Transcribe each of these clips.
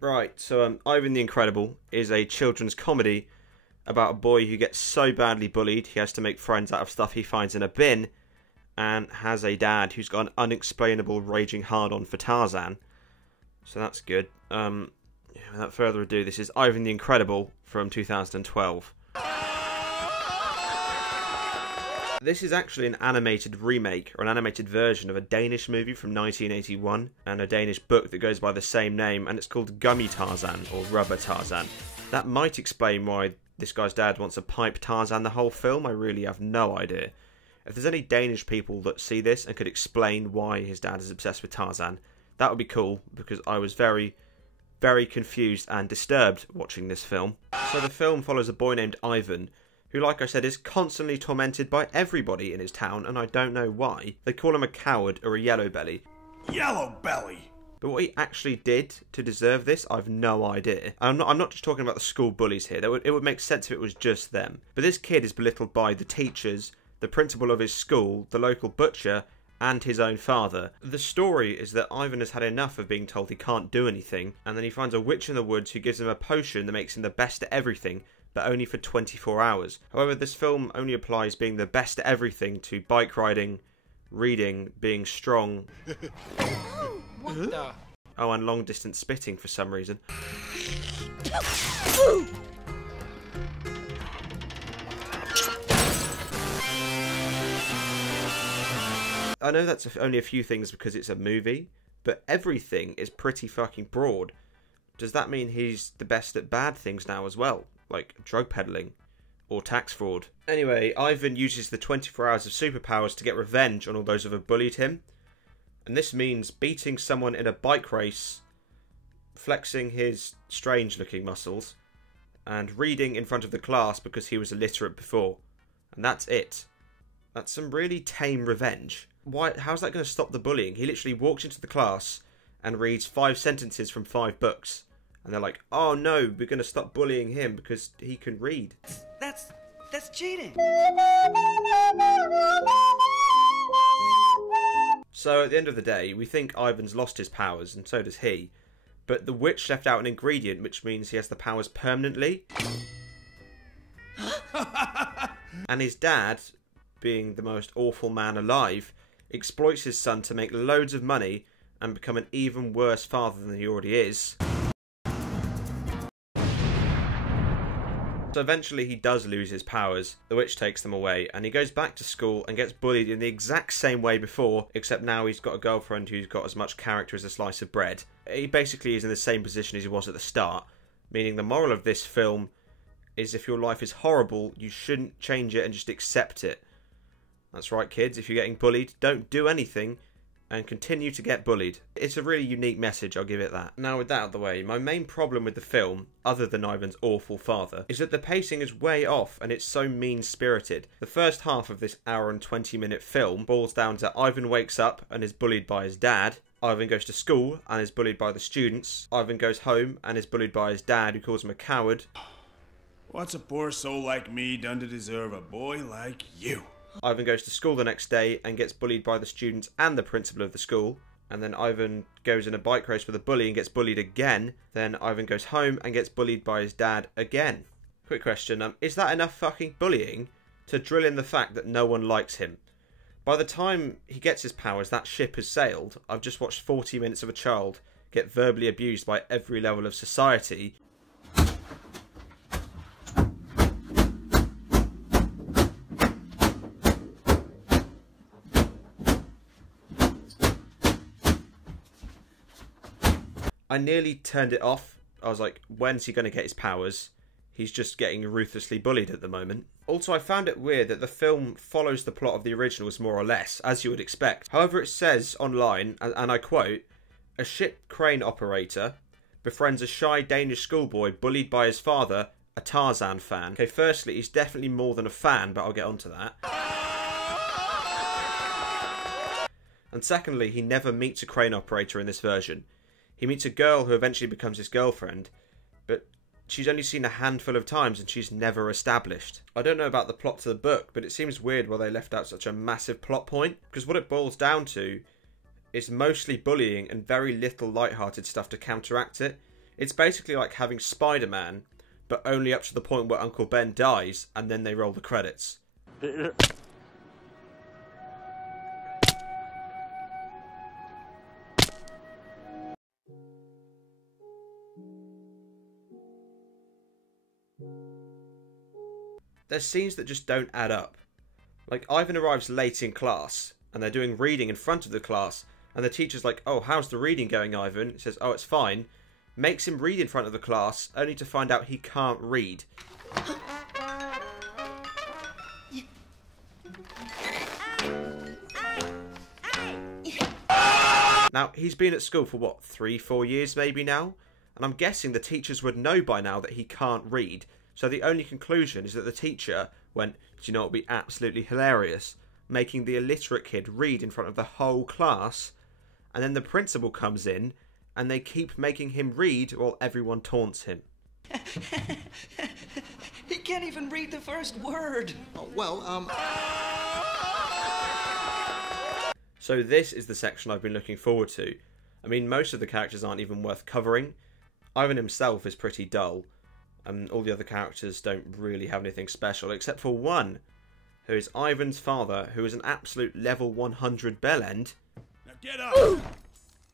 Right, so Ivan the Incredible is a children's comedy about a boy who gets so badly bullied he has to make friends out of stuff he finds in a bin, and has a dad who's got an unexplainable raging hard-on for Tarzan. So that's good. Without further ado, this is Ivan the Incredible from 2012. This is actually an animated remake, or an animated version of a Danish movie from 1981, and a Danish book that goes by the same name, and it's called Gummy Tarzan, or Rubber Tarzan. That might explain why this guy's dad wants to pipe Tarzan the whole film. I really have no idea. If there's any Danish people that see this and could explain why his dad is obsessed with Tarzan, that would be cool, because I was very confused and disturbed watching this film. So the film follows a boy named Ivan, who, like I said, is constantly tormented by everybody in his town, and I don't know why. They call him a coward or a yellow belly. Yellow belly! But what he actually did to deserve this, I've no idea. I'm not just talking about the school bullies here. It would make sense if it was just them. But this kid is belittled by the teachers, the principal of his school, the local butcher, and his own father. The story is that Ivan has had enough of being told he can't do anything, and then he finds a witch in the woods who gives him a potion that makes him the best at everything, but only for 24 hours. However, this film only applies being the best at everything to bike riding, reading, being strong. What the? Oh, and long distance spitting for some reason. I know that's only a few things because it's a movie, but everything is pretty fucking broad. Does that mean he's the best at bad things now as well? Like drug peddling or tax fraud? Anyway, Ivan uses the 24 hours of superpowers to get revenge on all those who have bullied him. And this means beating someone in a bike race, flexing his strange looking muscles, and reading in front of the class because he was illiterate before. And that's it. That's some really tame revenge. How's that going to stop the bullying? He literally walks into the class and reads 5 sentences from 5 books. And they're like, oh no, we're going to stop bullying him because he can read. That's cheating. So at the end of the day, we think Ivan's lost his powers, and so does he. But the witch left out an ingredient, which means he has the powers permanently. And his dad, being the most awful man alive, exploits his son to make loads of money and become an even worse father than he already is. So eventually he does lose his powers, the witch takes them away, and he goes back to school and gets bullied in the exact same way before, except now he's got a girlfriend who's got as much character as a slice of bread. He basically is in the same position as he was at the start, meaning the moral of this film is if your life is horrible, you shouldn't change it and just accept it. That's right, kids, if you're getting bullied, don't do anything and continue to get bullied. It's a really unique message, I'll give it that. Now, with that out of the way, my main problem with the film, other than Ivan's awful father, is that the pacing is way off and it's so mean-spirited. The first half of this hour and 20-minute film boils down to Ivan wakes up and is bullied by his dad. Ivan goes to school and is bullied by the students. Ivan goes home and is bullied by his dad, who calls him a coward. What's a poor soul like me done to deserve a boy like you? Ivan goes to school the next day and gets bullied by the students and the principal of the school. And then Ivan goes in a bike race with a bully and gets bullied again. Then Ivan goes home and gets bullied by his dad again. Quick question, is that enough fucking bullying to drill in the fact that no one likes him? By the time he gets his powers, that ship has sailed. I've just watched 40 minutes of a child get verbally abused by every level of society. I nearly turned it off. I was like, when's he going to get his powers? He's just getting ruthlessly bullied at the moment. Also, I found it weird that the film follows the plot of the originals more or less, as you would expect. However, it says online, and I quote, a ship crane operator befriends a shy Danish schoolboy bullied by his father, a Tarzan fan. Okay, firstly, he's definitely more than a fan, but I'll get onto that. And secondly, he never meets a crane operator in this version. He meets a girl who eventually becomes his girlfriend, but she's only seen a handful of times and she's never established. I don't know about the plot to the book, but it seems weird why they left out such a massive plot point, because what it boils down to is mostly bullying and very little light-hearted stuff to counteract it. It's basically like having Spider-Man, but only up to the point where Uncle Ben dies, and then they roll the credits. There's scenes that just don't add up. Like, Ivan arrives late in class, and they're doing reading in front of the class, and the teacher's like, "Oh, how's the reading going, Ivan?" He says, "Oh, it's fine." Makes him read in front of the class, only to find out he can't read. Now, he's been at school for, what, 3-4 years maybe now? And I'm guessing the teachers would know by now that he can't read. So the only conclusion is that the teacher went, "Do you know what would be absolutely hilarious? Making the illiterate kid read in front of the whole class." And then the principal comes in, and they keep making him read while everyone taunts him. He can't even read the first word. So this is the section I've been looking forward to. I mean, most of the characters aren't even worth covering. Ivan himself is pretty dull. And all the other characters don't really have anything special, except for one, who is Ivan's father, who is an absolute level 100 bellend. Now get up!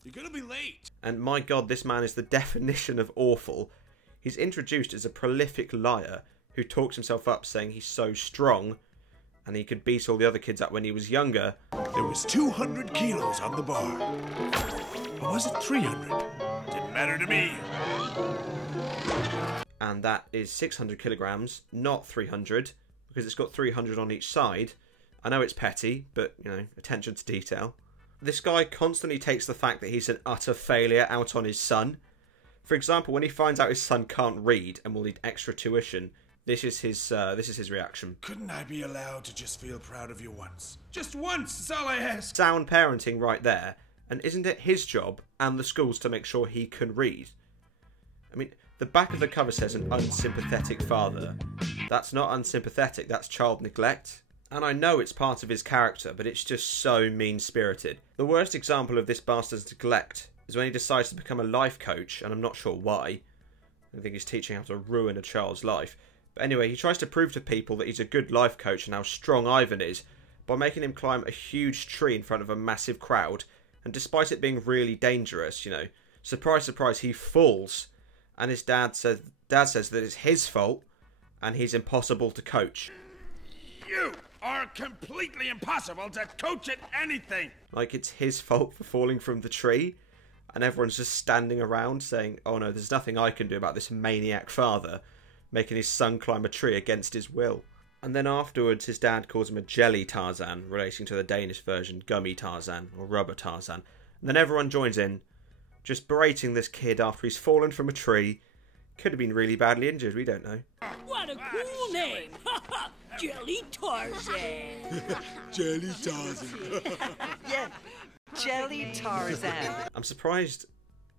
You're gonna be late! And my god, this man is the definition of awful. He's introduced as a prolific liar, who talks himself up saying he's so strong, and he could beat all the other kids up when he was younger. There was 200 kilos on the bar. Or was it 300? Didn't matter to me. And that is 600 kilograms, not 300, because it's got 300 on each side. I know it's petty, but, you know, attention to detail. This guy constantly takes the fact that he's an utter failure out on his son. For example, when he finds out his son can't read and will need extra tuition, this is his reaction. Couldn't I be allowed to just feel proud of you once? Just once, that's all I ask. Sound parenting right there. And isn't it his job and the school's to make sure he can read? I mean, the back of the cover says an unsympathetic father. That's not unsympathetic, that's child neglect. And I know it's part of his character, but it's just so mean-spirited. The worst example of this bastard's neglect is when he decides to become a life coach, and I'm not sure why. I think he's teaching how to ruin a child's life. But anyway, he tries to prove to people that he's a good life coach and how strong Ivan is by making him climb a huge tree in front of a massive crowd. And despite it being really dangerous, you know, surprise, surprise, he falls. And his dad says that it's his fault and he's impossible to coach. You are completely impossible to coach at anything. Like it's his fault for falling from the tree. And everyone's just standing around saying, "Oh no, there's nothing I can do about this maniac father making his son climb a tree against his will." And then afterwards his dad calls him a jelly Tarzan, relating to the Danish version gummy Tarzan or rubber Tarzan. And then everyone joins in, just berating this kid after he's fallen from a tree. Could have been really badly injured, we don't know. What a cool name! Jelly Tarzan! Jelly Tarzan. Yeah, Jelly Tarzan. I'm surprised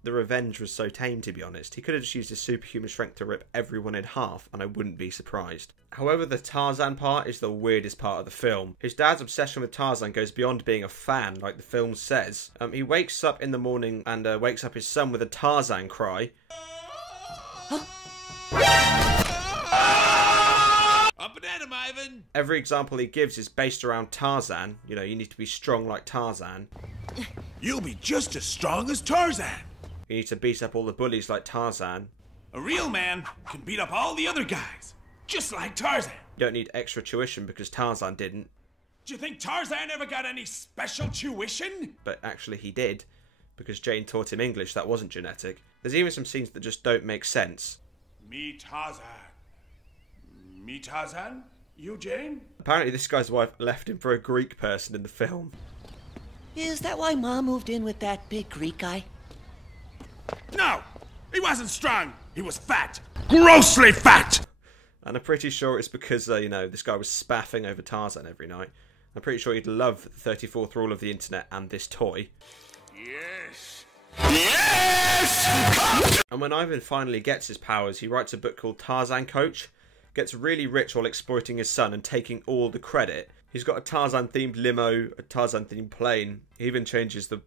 the revenge was so tame, to be honest. He could have just used his superhuman strength to rip everyone in half, and I wouldn't be surprised. However, the Tarzan part is the weirdest part of the film. His dad's obsession with Tarzan goes beyond being a fan, like the film says. He wakes up in the morning and wakes up his son with a Tarzan cry. Up and at him, Ivan! Every example he gives is based around Tarzan. You know, you need to be strong like Tarzan. You'll be just as strong as Tarzan. You need to beat up all the bullies like Tarzan. A real man can beat up all the other guys, just like Tarzan. You don't need extra tuition because Tarzan didn't. Do you think Tarzan ever got any special tuition? But actually he did, because Jane taught him English. That wasn't genetic. There's even some scenes that just don't make sense. Me Tarzan. Me Tarzan? You Jane? Apparently this guy's wife left him for a Greek person in the film. Is that why Mom moved in with that big Greek guy? No! He wasn't strong. He was fat. Grossly fat! And I'm pretty sure it's because, you know, this guy was spaffing over Tarzan every night. I'm pretty sure he'd love the 34th rule of the internet and this toy. Yes! Yes! And when Ivan finally gets his powers, he writes a book called Tarzan Coach. Gets really rich while exploiting his son and taking all the credit. He's got a Tarzan-themed limo, a Tarzan-themed plane. He even changes the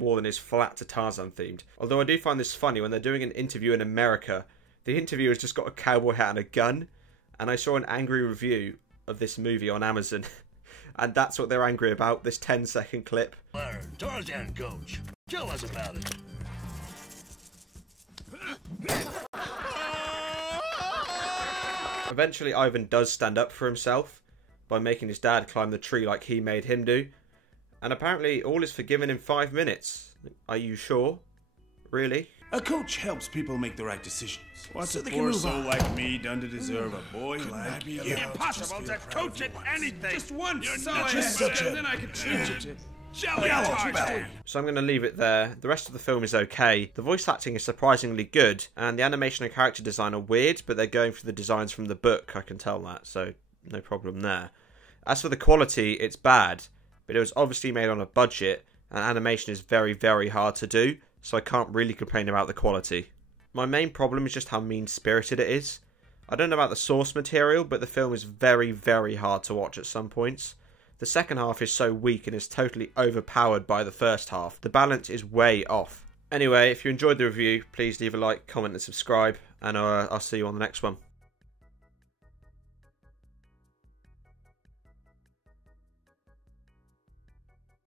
Wallen is flat to Tarzan themed. Although I do find this funny when they're doing an interview in America. The interviewer's just got a cowboy hat and a gun. And I saw an angry review of this movie on Amazon. And that's what they're angry about, this 10-second clip. Tarzan coach, tell us about it. Eventually, Ivan does stand up for himself by making his dad climb the tree like he made him do. And apparently, all is forgiven in 5 minutes. Are you sure? Really? A coach helps people make the right decisions. What's so a they poor can soul move on. like me done to deserve a boy Couldn't I like be you? allowed to Impossible just to feel proud coach at once? anything. Just once. You're So not just such a- and then I can change it to Jelly Yellow Tarzan. belly. So I'm going to leave it there. The rest of the film is okay. The voice acting is surprisingly good, and the animation and character design are weird, but they're going for the designs from the book, I can tell that, so no problem there. As for the quality, it's bad, but it was obviously made on a budget, and animation is very, very hard to do, so I can't really complain about the quality. My main problem is just how mean-spirited it is. I don't know about the source material, but the film is very, very hard to watch at some points. The second half is so weak and is totally overpowered by the first half. The balance is way off. Anyway, if you enjoyed the review, please leave a like, comment and subscribe, and I'll see you on the next one.